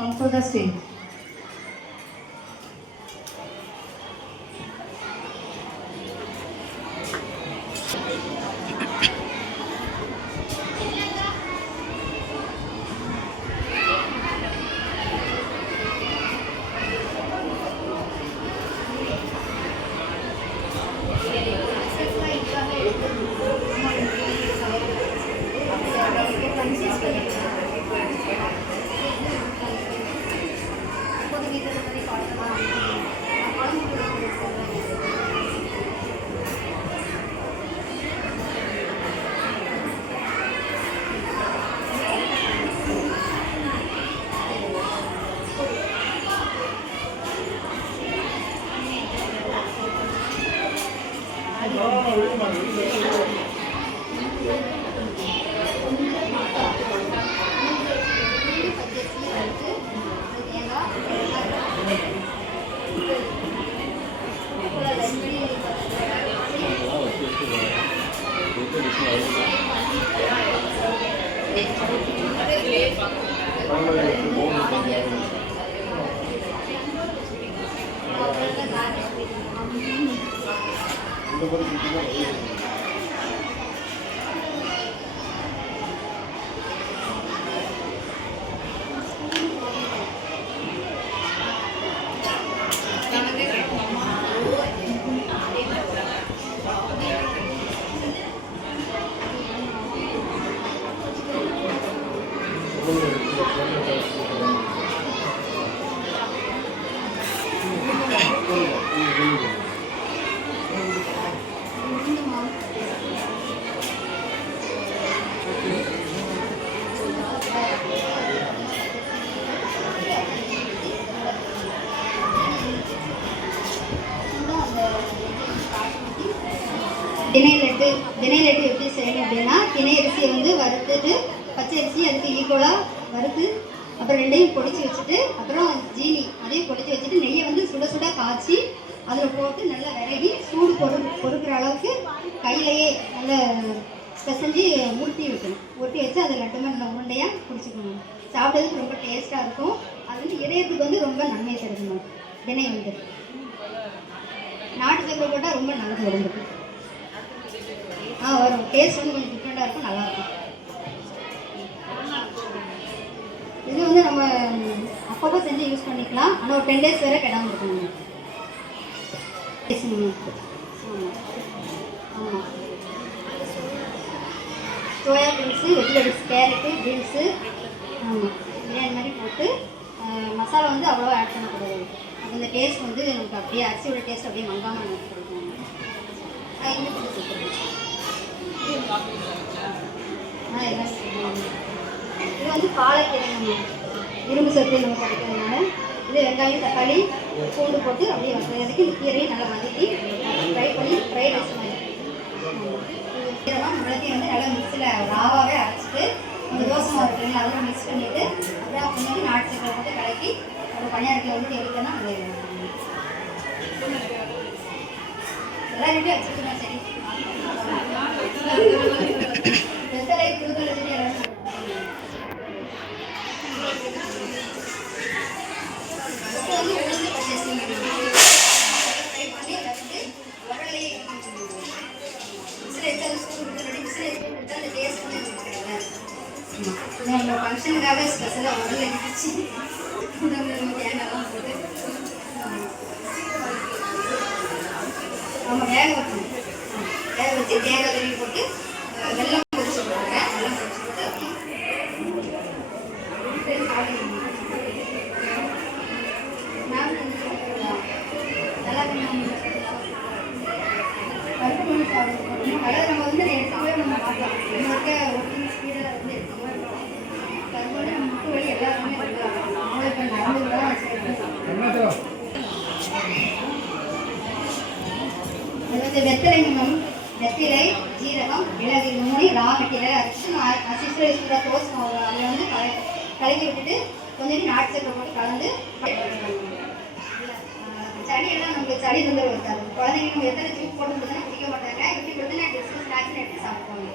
come to the stage. தினை லட்டு எப்படி செய்யணும் அப்படின்னா, தினை அரிசியை வந்து வறுத்துட்டு பச்சை அரிசி அதுக்கு ஈக்குவலாக வறுத்து அப்புறம் ரெண்டையும் பொடிச்சு வச்சுட்டு அப்புறம் ஜீனி அதையும் பொடிச்சு வச்சுட்டு நெய்யை வந்து சுட சுட காய்ச்சி அதில் போட்டு நல்லா விரவி சூடு பொறுக்கிற அளவுக்கு கையிலையே நல்லா பிசைஞ்சு உருட்டி வைக்கணும். உருட்டி வச்சு அதை லட்டு நல்லா உருண்டையாக பிடிச்சிக்கணும். சாப்பிட்றதுக்கு ரொம்ப டேஸ்ட்டாக இருக்கும். அது வந்து இதயத்துக்கு வந்து ரொம்ப நன்மை தருக்கணும். தினை வந்து நாட்டு சக்கரை போட்டால் ரொம்ப நல்லது உடம்புக்கு. வரும். டேஸ்ட் வந்து கொஞ்சம் டிஃப்ரெண்ட்டாக இருக்கும், நல்லாயிருக்கும். இது வந்து நம்ம அப்பப்போ செஞ்சு யூஸ் பண்ணிக்கலாம். ஆனால் ஒரு 10 days வேறு கெடாமல் இருக்கணும். ஆமாம், soya beans, vegetables, carrot, beans, ஆமாம், பிரியாணி மாதிரி போட்டு மசாலா வந்து அவ்வளோவா ஆட் பண்ணக்கூடாது. அப்போ இந்த டேஸ்ட் வந்து நமக்கு அப்படியே அரிசியோட டேஸ்ட் அப்படியே மங்காமல் நமக்கு கிடைக்கும். இஞ்சி போட்டு சேர்த்துருக்கோம். இது வந்து பாலைக்கிழங்கு இரும்பு சத்து நம்ம கிடைக்கிறதுனால இது வெங்காயம், தக்காளி, பூண்டு போட்டு அப்படியே வதக்கி இந்த கீரையும் நல்லா வதக்கி ஃப்ரை பண்ணி ஃப்ரைட் ரைஸ் மாதிரி மிளகையும் வந்து நல்லா மிக்ஸில் ராவாகவே அரைச்சிட்டு அந்த தோசை மாவு இருக்குங்களா அதெல்லாம் மிக்ஸ் பண்ணிவிட்டு அப்புறம் முன்னாடி நாட்டு சக்கரை போட்டு கலக்கி அந்த பணியாரத்தில் வந்து எடுத்தோன்னா நல்லா எல்லாம் ரெடி வச்சுருக்கோம். சரி, வெத்தலை திருத்தலை செடி எல்லாம் வந்து உளுந்து பச்சரிசி ஃப்ரை பண்ணி வந்து உடலையே விசில் எடுத்து அந்த ஸ்கூல் விட்டு விசில் எடுத்து அந்த டேஸ்ட் பண்ணி வச்சுருக்காங்க. நம்ம ஃபங்க்ஷனுக்காக ஸ்பெஷலாக உடலை இடிச்சு தேங்காய்லாம் போட்டு நம்ம வேக வைக்கணும். வேக வச்சு தேங்காய் தண்ணி போட்டு வெல்லம் பொரிச்சு போடுறாங்க. வெல்லம் பொரிச்சு போட்டு நல்லா பருப்பு மணி சாப்பிடுவோம். கலர் நம்ம வந்து எடுத்துக்கவே நம்ம பார்க்கலாம். நம்மளுக்கு ஒர்க்கிங் ஸ்பீடில் வந்து எடுத்துக்கவே பார்க்கலாம். கரும்பு நம்ம முட்டு வழி எல்லாருமே இப்போ நடந்து தான் அது வந்து வெத்தலைங்க. வெத்திலை, ஜீரகம், மிளகு மூணு ரா மெட்டீரியல் அரைச்சி அசிஸ்டர் தோசை மாவு அதில் வந்து கலக்கி விட்டுட்டு கொஞ்சம் நாட்டு சக்கரை போட்டு கலந்து சளியெல்லாம் நமக்கு சளி தொந்தரவு இருக்காது. குழந்தைங்க நம்ம எத்தனை ஜூஸ் போட்டு கொடுத்தா குடிக்க மாட்டாங்க. இப்படி கொடுத்தா ஸ்நாக்ஸ் எடுத்து சாப்பிடுவாங்க.